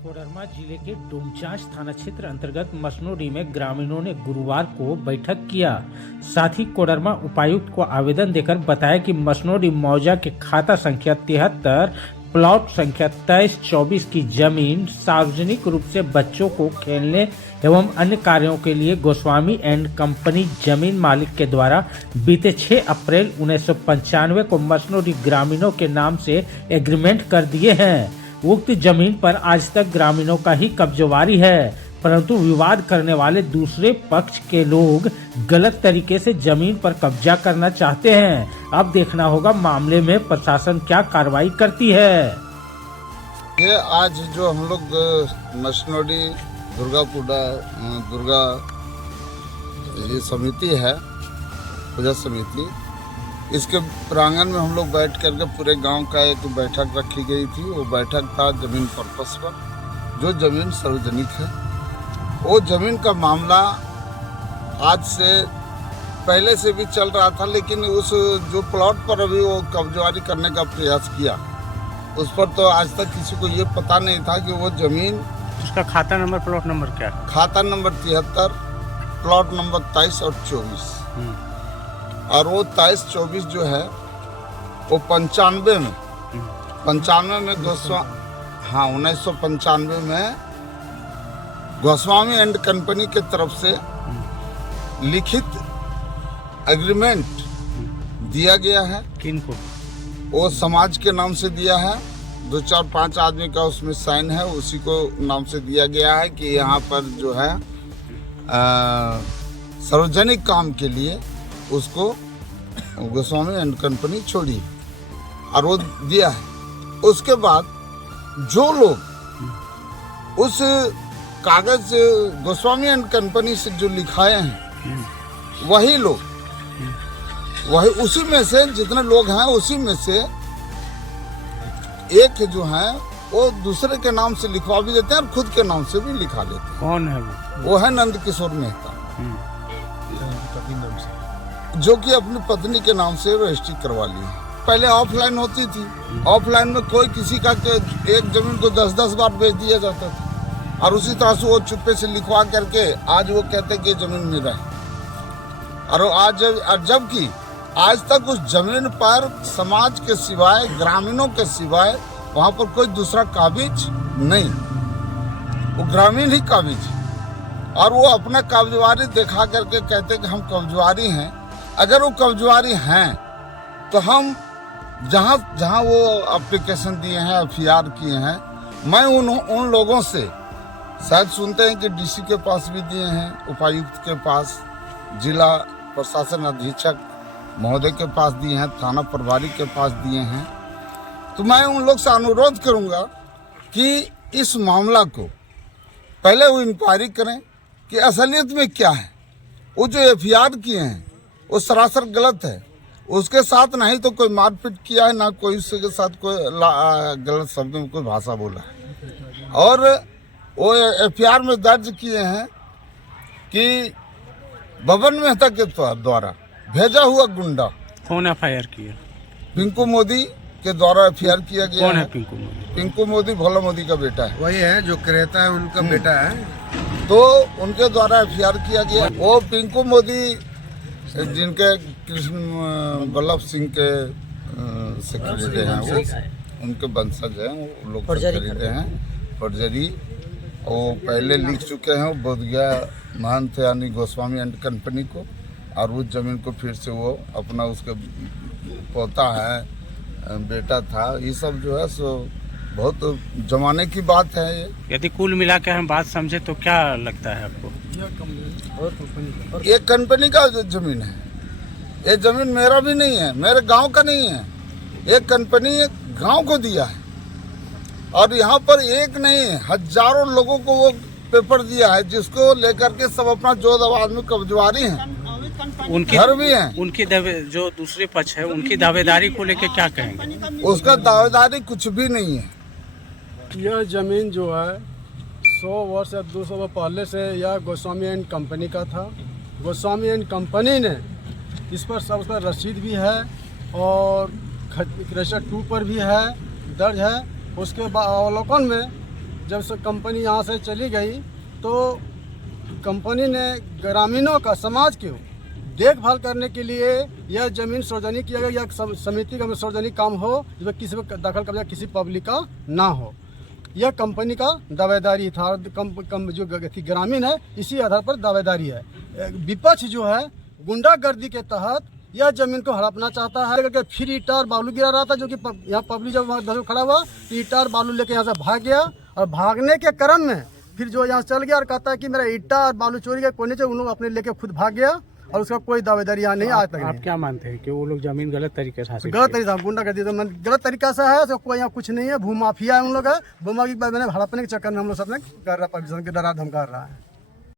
कोडरमा जिले के डोमचांच थाना क्षेत्र अंतर्गत मसनोडी में ग्रामीणों ने गुरुवार को बैठक किया। साथ ही कोडरमा उपायुक्त को आवेदन देकर बताया कि मसनोडी मौजा के खाता संख्या 73 प्लॉट संख्या 23-24 की जमीन सार्वजनिक रूप से बच्चों को खेलने एवं अन्य कार्यों के लिए गोस्वामी एंड कंपनी जमीन मालिक के द्वारा बीते 6 अप्रैल 1995 को मसनोडी ग्रामीणों के नाम से एग्रीमेंट कर दिए हैं। उक्त जमीन पर आज तक ग्रामीणों का ही कब्जेदारी है, परंतु विवाद करने वाले दूसरे पक्ष के लोग गलत तरीके से जमीन पर कब्जा करना चाहते हैं। अब देखना होगा मामले में प्रशासन क्या कार्रवाई करती है। ये आज जो हम लोग मसनोडी दुर्गा ये समिति है, पूजा समिति, इसके प्रांगण में हम लोग बैठ करके पूरे गांव का एक बैठक रखी गई थी। वो बैठक था जमीन पर्पस पर, जो जमीन सार्वजनिक है। वो जमीन का मामला आज से पहले से भी चल रहा था, लेकिन उस जो प्लॉट पर अभी वो कब्जारी करने का प्रयास किया, उस पर तो आज तक किसी को ये पता नहीं था कि वो जमीन, उसका खाता नंबर प्लॉट नंबर क्या है? खाता नंबर 73 प्लॉट नंबर 23 और 24 और वो 23-24 जो है वो 95 में 1995 में गोस्वामी एंड कंपनी के तरफ से लिखित एग्रीमेंट दिया गया है। किनको? वो समाज के नाम से दिया है। 2-4-5 आदमी का उसमें साइन है, उसी को नाम से दिया गया है कि यहाँ पर जो है सार्वजनिक काम के लिए उसको गोस्वामी एंड कंपनी छोड़ी और वो दिया है। उसके बाद जो लोग उस कागज गोस्वामी एंड कंपनी से जो लिखाए हैं, वही लोग, वही उसी में से जितने लोग हैं, उसी में से एक जो है वो दूसरे के नाम से लिखवा भी देते हैं और खुद के नाम से भी लिखा लेते हैं। कौन है वो है नंद किशोर मेहता, जो कि अपनी पत्नी के नाम से रजिस्ट्री करवा ली है। पहले ऑफलाइन होती थी, ऑफलाइन में कोई किसी का एक जमीन को 10-10 बार बेच दिया जाता था और उसी तरह से वो चुप्पे से लिखवा करके आज वो कहते कि जमीन मेरा है। और आज जबकि आज तक उस जमीन पर समाज के सिवाय, ग्रामीणों के सिवाय वहाँ पर कोई दूसरा काबिज नहीं, वो ग्रामीण ही काबिज। और वो अपना कब्जेदारी दिखा करके कहते कि हम कब्जेदारी हैं। अगर वो कब्जेदारी हैं तो हम जहाँ वो एप्लीकेशन दिए हैं, एफआईआर किए हैं, मैं उन लोगों से शायद सुनते हैं कि डीसी के पास भी दिए हैं, उपायुक्त के पास, जिला प्रशासन अधीक्षक महोदय के पास दिए हैं, थाना प्रभारी के पास दिए हैं। तो मैं उन लोग से अनुरोध करूंगा कि इस मामला को पहले वो इंक्वायरी करें कि असलियत में क्या है। वो जो एफआईआर किए हैं वो सरासर गलत है। उसके साथ नहीं तो कोई मारपीट किया है, ना कोई उसके साथ कोई गलत शब्द में कोई भाषा बोला है। और वो एफआईआर में दर्ज किए हैं कि बबन मेहता के द्वारा भेजा हुआ गुंडा। कौन एफआईआर किया? पिंकू मोदी के द्वारा एफआईआर किया गया। कौन है पिंकू मोदी? पिंकू मोदी भोला मोदी का बेटा है, वही है जो क्रेता है, उनका बेटा है। तो उनके द्वारा एफआईआर किया गया। वो पिंकू मोदी जिनके कृष्ण बल्लभ सिंह के से खरीदे हैं, वो उनके वंशज हैं, वो लोग खरीदे हैं फर्जरी। वो पहले लिख चुके हैं, वो बोधगया महंत यानी गोस्वामी एंड कंपनी को, और उस जमीन को फिर से वो अपना उसके पोता है, बेटा था। ये सब जो है सो बहुत जमाने की बात है। ये यदि कुल मिला के हम बात समझे तो क्या लगता है आपको? ये कंपनी का जमीन है, ये जमीन मेरा भी नहीं है, मेरे गांव का नहीं है। ये कंपनी गांव को दिया है और यहाँ पर एक नहीं, हजारों लोगों को वो पेपर दिया है, जिसको लेकर के सब अपना जो आदमी कब्जेदारी हैं, उनकी घर भी हैं। उनकी जो दूसरे पक्ष है, उनकी दावेदारी को लेकर क्या कहेंगे? उसका दावेदारी कुछ भी नहीं है। यह जमीन जो है 100 वर्ष या 200 वर्ष पहले से यह गोस्वामी एंड कंपनी का था। गोस्वामी एंड कंपनी ने इस पर सब पर रसीद भी है और रजिस्टर 2 पर भी है, दर्ज है। उसके अवलोकन में जब से कंपनी यहाँ से चली गई तो कंपनी ने ग्रामीणों का, समाज के देखभाल करने के लिए यह जमीन सार्वजनिक किया गया, या समिति का सार्वजनिक काम हो जिसमें किसी पर दखल कब्जा किसी पब्लिक का ना हो। यह कंपनी का दावेदारी था। जो ग्रामीण है इसी आधार पर दावेदारी है। विपक्ष जो है गुंडागर्दी के तहत यह जमीन को हड़पना चाहता है। करके फिर ईटा और बालू गिरा रहा था, जो कि यहाँ पब्लिक जब वहाँ खड़ा हुआ ईटा और बालू लेके यहाँ से भाग गया, और भागने के क्रम में फिर जो यहाँ चल गया और कहता है कि मेरा ईटा और बालू चोरी के कोने से उन लोग अपने लेके खुद भाग गया, और उसका कोई दावेदारी यहाँ नहीं आज तक। आप क्या मानते हैं कि वो लोग जमीन गलत तरीके से हासिल गलत तरीका गुंडागर्दी तो गलत तरीका से है, तो कोई यहाँ कुछ नहीं है। भूमाफिया है उन लोग है, भूमाफी मैंने हड़पने के चक्कर में हम लोग सब कर रहा है, पाकिस्तान के डरा धमका रहा है।